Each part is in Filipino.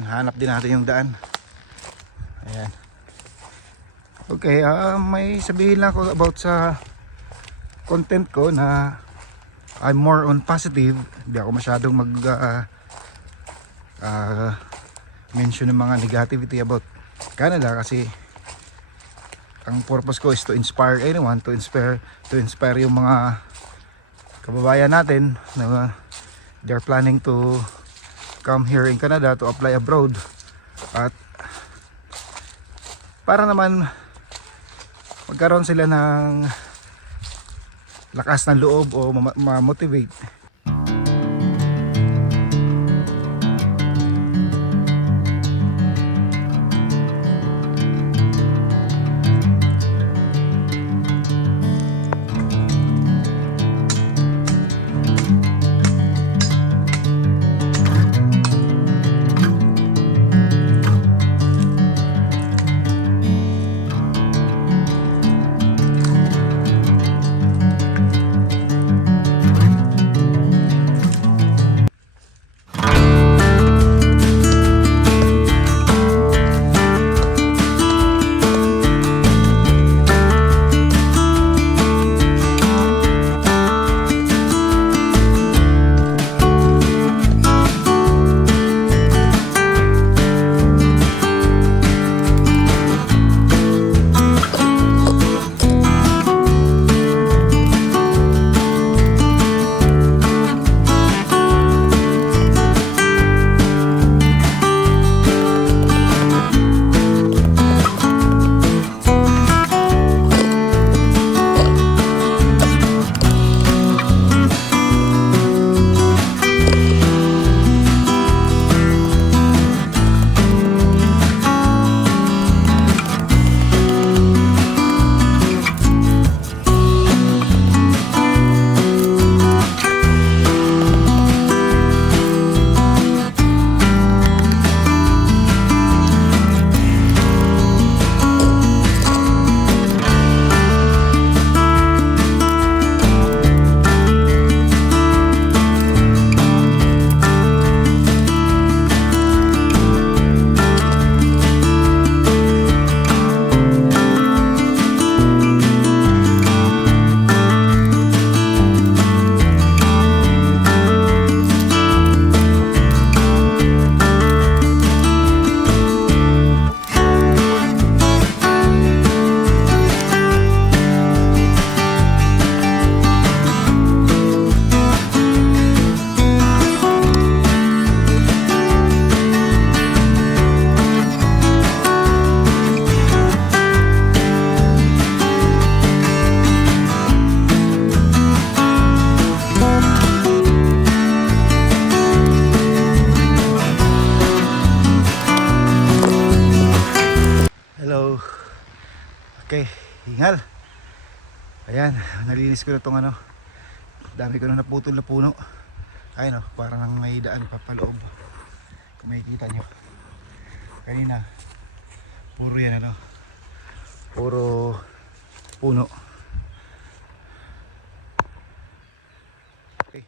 Hanap din natin yung daan. Ayan. Okay, may sabihin lang ako about sa content ko na I'm more on positive. Hindi ako masyadong mag mention ng mga negativity about Canada, kasi ang purpose ko is to inspire anyone, to inspire yung mga kababayan natin na they're planning to come here in Canada to apply abroad, at para naman magkaroon sila ng lakas ng loob o ma-motivate. Okay, hingal. Ayan, nalinis ko na itong ano. Dami ko na naputol na puno. Ayun o, parang may daan papaloob. Kung makikita nyo. Kanina, puro yan ano. Puro puno. Okay.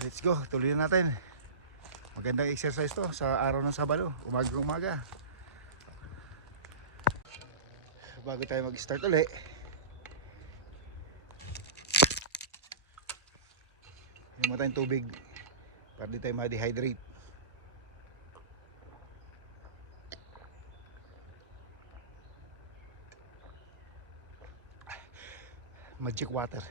Let's go, tuloy na natin. Magandang exercise to sa araw ng Sabado, umaga-umaga. Bago tayo mag-start ulit, inom tayong tubig para di tayo ma-dehydrate. Magic water.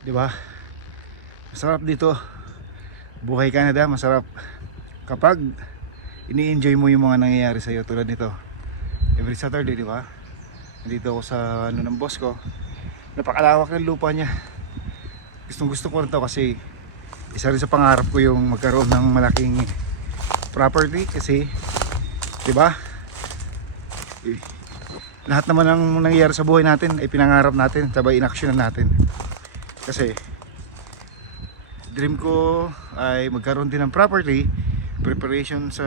Di ba? Masarap dito. Buhay Canada, masarap kapag ini-enjoy mo yung mga nangyayari sa iyo tulad nito. Every Saturday, di ba? Nandito ako sa ano ng boss ko. Napakalawak ng lupa niya. Gustong gusto ko rin to kasi isa rin sa pangarap ko yung magkaroon ng malaking property kasi, di ba? Lahat naman ng nangyayari sa buhay natin ay pinangarap natin, sabay inaksyonan natin. Kasi dream ko ay magkaroon din ng property, preparation sa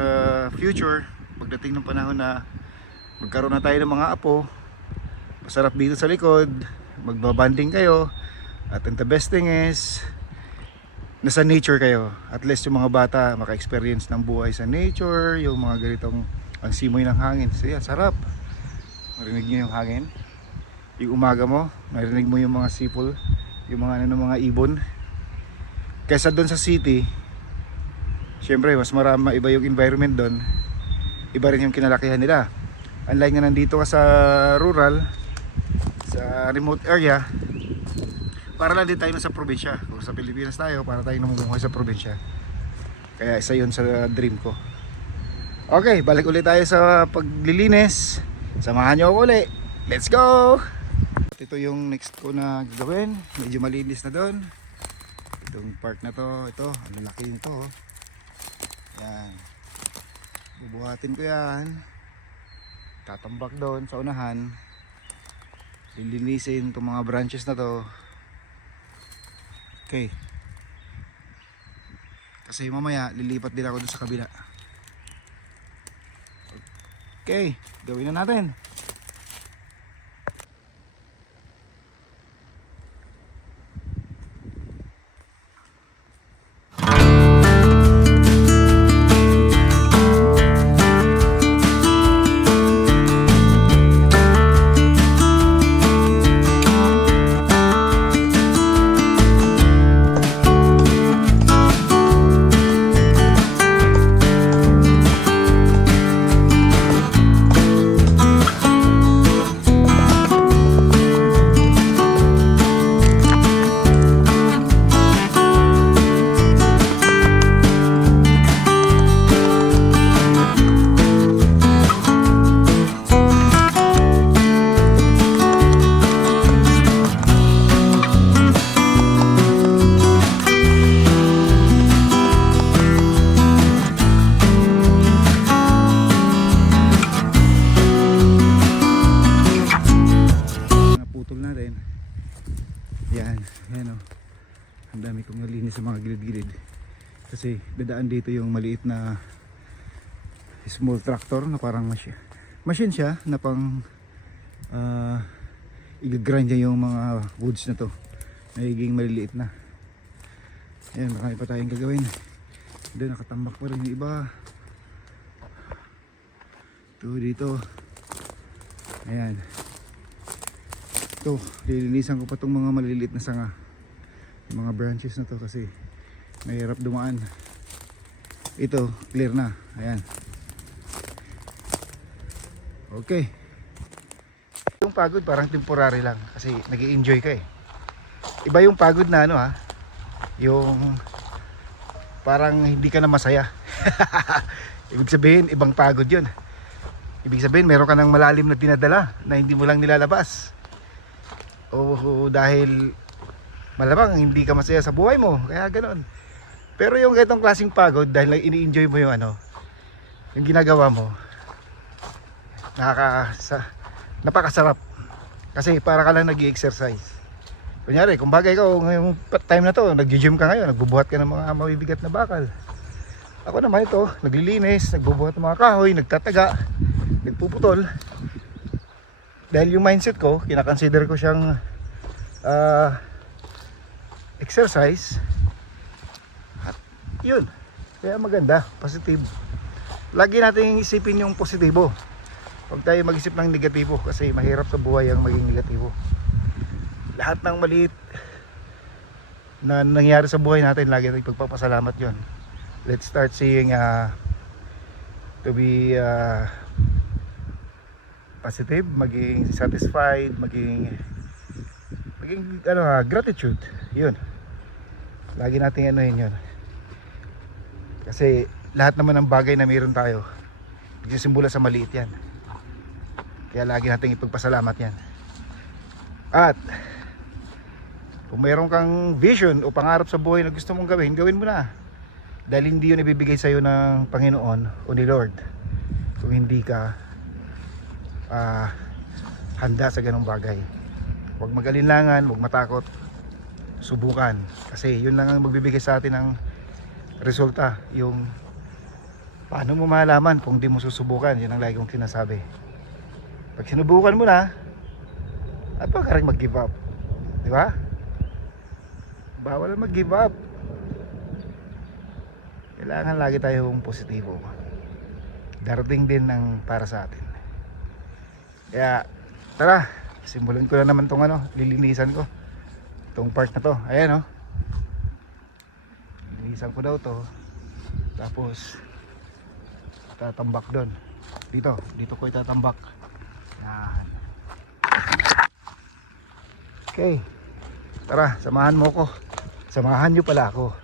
future pagdating ng panahon na magkaroon na tayo ng mga apo. Masarap dito sa likod, magbabanding kayo, at the best thing is nasa nature kayo. At least yung mga bata maka-experience ng buhay sa nature, yung mga ganitong ang simoy ng hangin. So yeah, sarap. Marinig nyo yung hangin. Yung umaga mo, marinig mo yung mga sipol, yung mga ano, mga ibon. Kaysa doon sa city, syempre mas marami, iba yung environment doon, iba rin yung kinalakihan nila. Unlike nga nandito ka sa rural, sa remote area, para lang din tayo sa probinsya. Kung sa Pilipinas tayo, para tayo namumuhay sa probinsya. Kaya isa yun sa dream ko. Okay, balik ulit tayo sa paglilinis. Samahan nyo ako ulit. Let's go! Ito yung next ko na gagawin. Medyo malinis na doon. Itong park na to, ito, ang laki nito, oh. Yan. Bubuhatin ko yan. Tatambak doon sa unahan. Lilinisin itong mga branches na to. Okay. Kasi mamaya lilipat din ako dun sa kabila. Okay, gawin na natin. Kasi dadaan dito yung maliit na small tractor na parang machine siya na pang i-grind niya yung mga woods na to, nagiging maliliit na. Ayan, marami pa tayong gagawin. Doon nakatambak pa rin yung iba. Ito dito. Ayan. Ito, lilinisan ko pa itong mga maliliit na sanga, yung mga branches na to kasi mahirap dumaan. Ito, clear na. Ayan. Okay. Yung pagod parang temporary lang kasi nag-i-enjoy ka eh. Iba yung pagod na ano ha, yung parang hindi ka na masaya. Ibig sabihin, ibang pagod yun. Ibig sabihin, meron ka ng malalim na dinadala na hindi mo lang nilalabas. O dahil malamang hindi ka masaya sa buhay mo, kaya ganoon. Pero yung ganitong klaseng pagod, dahil ini-enjoy mo yung ano, yung ginagawa mo, napakasarap. Kasi para ka lang nag-i-exercise. Kunyari, kung bagay ka ngayong time na to, nag-gym ka ngayon, nagbubuhat ka ng mga mabibigat na bakal. Ako naman ito, naglilinis, nagbubuhat ng mga kahoy, nagtataga, nagpuputol. Dahil yung mindset ko, kinakonsider ko siyang exercise. At yun, kaya maganda, positive. Lagi natin isipin yung positibo. Huwag tayo mag-isip ng negatibo kasi mahirap sa buhay ang maging negatibo. Lahat ng maliit na nangyari sa buhay natin, lagi natin pagpapasalamat yun. Let's start seeing to be positive, maging satisfied, maging maging gratitude. Yun. Lagi nating yun. Kasi lahat naman ng bagay na mayroon tayo, nagsisimula sa maliit yan. Kaya lagi nating ipagpasalamat yan. At kung mayroon kang vision o pangarap sa buhay na gusto mong gawin, gawin mo na. Dahil hindi yun ibibigay sa'yo ng Panginoon o ni Lord kung hindi ka handa sa ganong bagay. Huwag mag-alinlangan, huwag matakot, subukan. Kasi yun lang ang magbibigay sa atin ng resulta. Yung paano mo malalaman kung di mo susubukan, yun ang lagi kong sinasabi. Pag sinubukan mo na, at huwag ka rin mag-give up. Di ba? Bawal mag-give up. Kailangan lagi tayong positibo. Darating din ang para sa atin. Kaya tara, simulan ko na naman tong lilinisan ko itong part na to. Ayan lilinisan ko daw to. Tapos tatambak doon. Dito ko itatambak. Yan. Okay. Tara, samahan mo ko. Samahan nyo pala ako.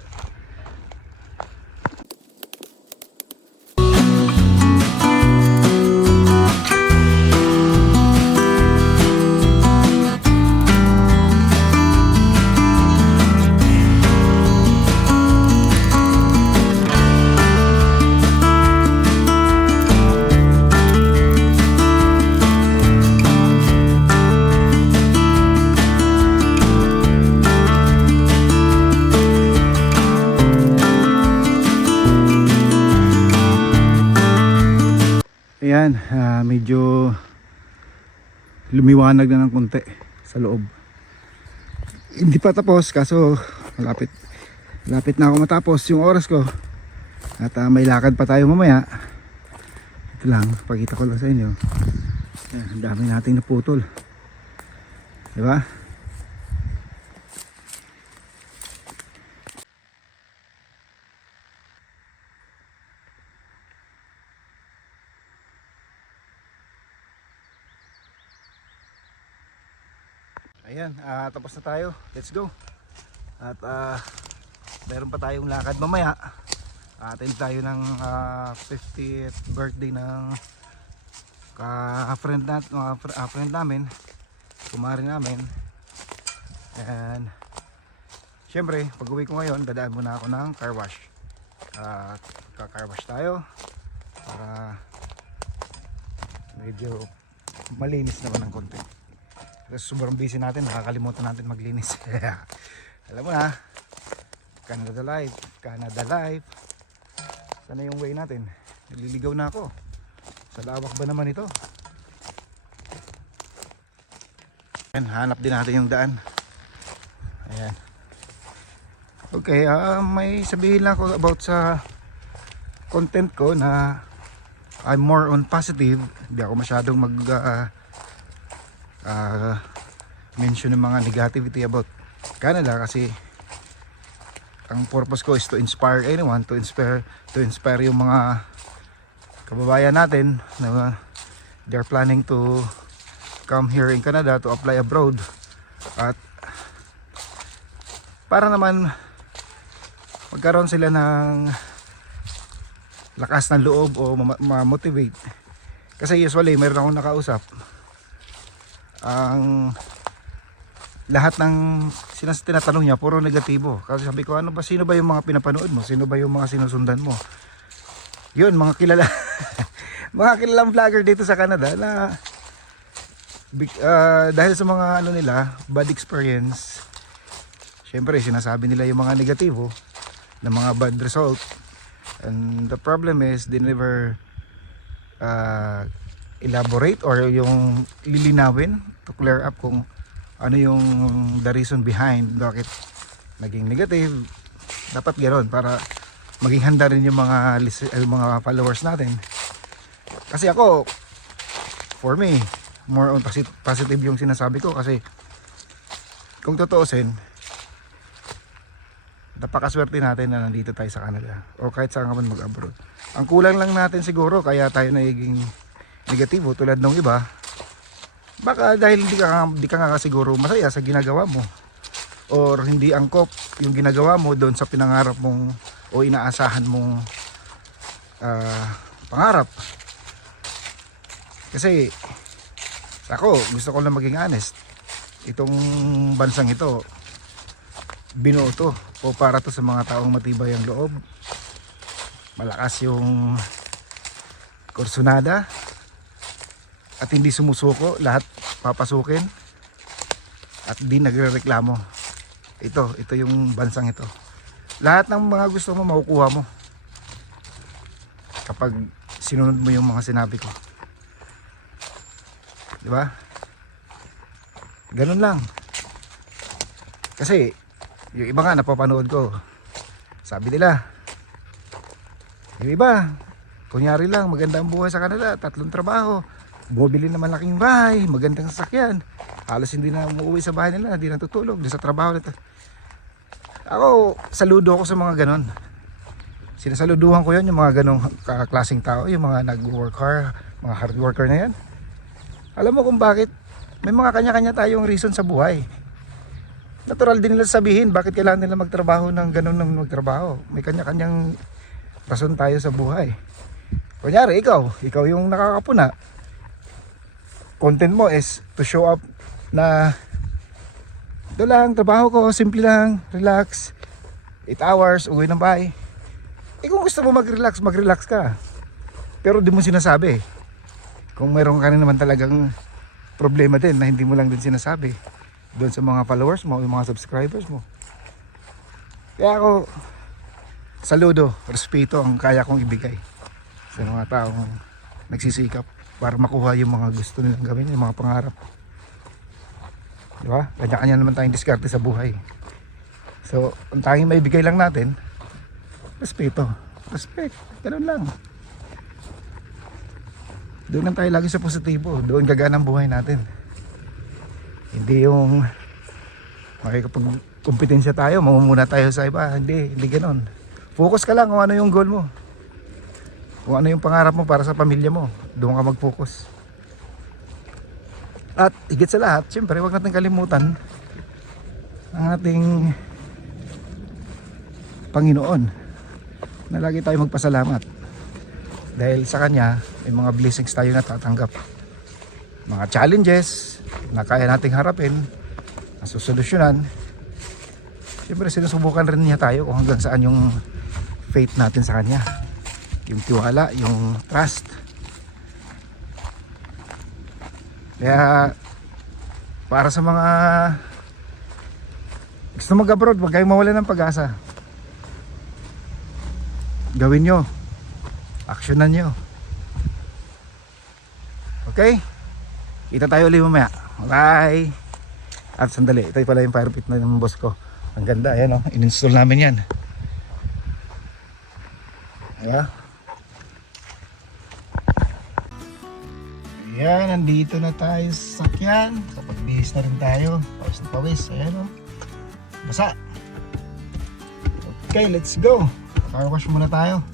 Ayan, medyo lumiwanag na ng konti sa loob. Hindi pa tapos kaso malapit na ako matapos yung oras ko. At may lakad pa tayo mamaya. Ito lang, pakita ko lang sa inyo. Ayan, ang dami nating naputol. Diba? Ayan, tapos na tayo. Let's go. At meron pa tayong lakad mamaya. Attend tayo ng 50th birthday ng friend namin, kumari namin. And syempre, pag uwi ko ngayon, dadaan muna ako ng car wash. Car wash tayo para medyo malinis naman ng konti. Kasi sobrang busy natin, nakakalimutan natin maglinis. Alam mo na, Canada Life. Sana yung way natin. Naliligaw na ako. Sa lawak ba naman ito? Ayan, hanap din natin yung daan. Ayan. Okay, may sabihin lang ako about sa content ko na I'm more on positive. Hindi ako masyadong mention ng mga negativity about Canada kasi ang purpose ko is to inspire anyone, to inspire yung mga kababayan natin na they're planning to come here in Canada to apply abroad, at para naman magkaroon sila ng lakas ng loob o ma-motivate. Kasi usually mayroon akong nakausap, ang lahat ng tinatanong niya puro negatibo. Kasi sabi ko, sino ba yung mga pinapanood mo? Sino ba yung mga sinusundan mo? Yun, mga kilala mga kilalang vlogger dito sa Canada na dahil sa mga nila, bad experience, syempre sinasabi nila yung mga negatibo na mga bad result. And the problem is they never elaborate or yung lilinawin to clear up kung ano yung the reason behind bakit naging negative. Dapat ganoon para maging handa rin yung mga followers natin. Kasi ako, for me, more on positive yung sinasabi ko. Kasi kung totoosin, napakaswerte natin na nandito tayo sa Canada o kahit saan ka man mag-abroad. Ang kulang lang natin siguro kaya tayo naging negatibo tulad ng iba, Baka dahil di ka nga siguro masaya sa ginagawa mo, or hindi angkop yung ginagawa mo doon sa pinangarap mong o inaasahan mong pangarap. Kasi ako, gusto ko lang maging honest. Itong bansang ito, binuo to o para to sa mga taong matibay ang loob, malakas yung kursunada, at hindi sumusuko, lahat papasukin at di nagrereklamo. Ito yung bansang ito. Lahat ng mga gusto mo makukuha mo kapag sinunod mo yung mga sinabi ko. Di ba? Ganun lang. Kasi yung iba nga napapanood ko, sabi nila, yung iba kunyari lang maganda ang buhay sa kanila, 3 trabaho, bumibili na malaking bahay, magandang sasakyan, halos hindi na umuwi sa bahay nila, hindi natutulog, di sa trabaho nito. Ako, saludo ako sa mga ganon. Sinasaluduhan ko yan, yung mga ganong kaklaseng tao, yung mga nag-work hard, mga hard worker na yan. Alam mo kung bakit? May mga kanya-kanya tayong reason sa buhay. Natural din nila sabihin bakit kailangan nila magtrabaho ng ganun ng magtrabaho. May kanya-kanyang rason tayo sa buhay. Kunyari, ikaw yung nakakapuna. Content mo is to show up na ito lang, trabaho ko, simple lang, relax, 8 hours, uwi ng bahay. Kung gusto mo mag-relax ka. Pero di mo sinasabi. Kung mayroon ka naman talagang problema din na hindi mo lang din sinasabi doon sa mga followers mo, yung mga subscribers mo. Kaya ako, saludo, respeto ang kaya kong ibigay sa mga taong nagsisikap para makuha yung mga gusto nilang gawin, yung mga pangarap. Diba? Kanya-kanya naman tayong diskarte sa buhay. So, ang tanging maibigay lang natin, respeto. Respect. Ganun lang. Doon lang tayo lagi sa positibo. Doon gagana ang buhay natin. Hindi yung makikipagkompetensya tayo, mamumuna tayo sa iba. Hindi ganun. Focus ka lang kung ano yung goal mo. Kung ano yung pangarap mo para sa pamilya mo. Doon ka mag-focus. At higit sa lahat, siyempre huwag natin kalimutan ang ating Panginoon na lagi tayo magpasalamat. Dahil sa Kanya, may mga blessings tayo natatanggap. Mga challenges na kaya nating harapin, na susolusyonan. Siyempre sinusubukan rin niya tayo kung hanggang saan yung faith natin sa Kanya. Yung tiwala, yung trust. Kaya para sa mga gusto mag-abroad, huwag kayong mawalan ng pag-asa. Gawin nyo. Aksyonan nyo. Okay? Kita tayo ulit mamaya. Bye! At sandali, ito pala yung fire pit na ng boss ko. Ang ganda, ayan o. In-install namin yan. Ayan. Ayan, nandito na tayo sa sakyan. Kapag bihis na rin tayo. Pawis na pawis. Ayan o. Basa. Okay, let's go. Car wash muna tayo.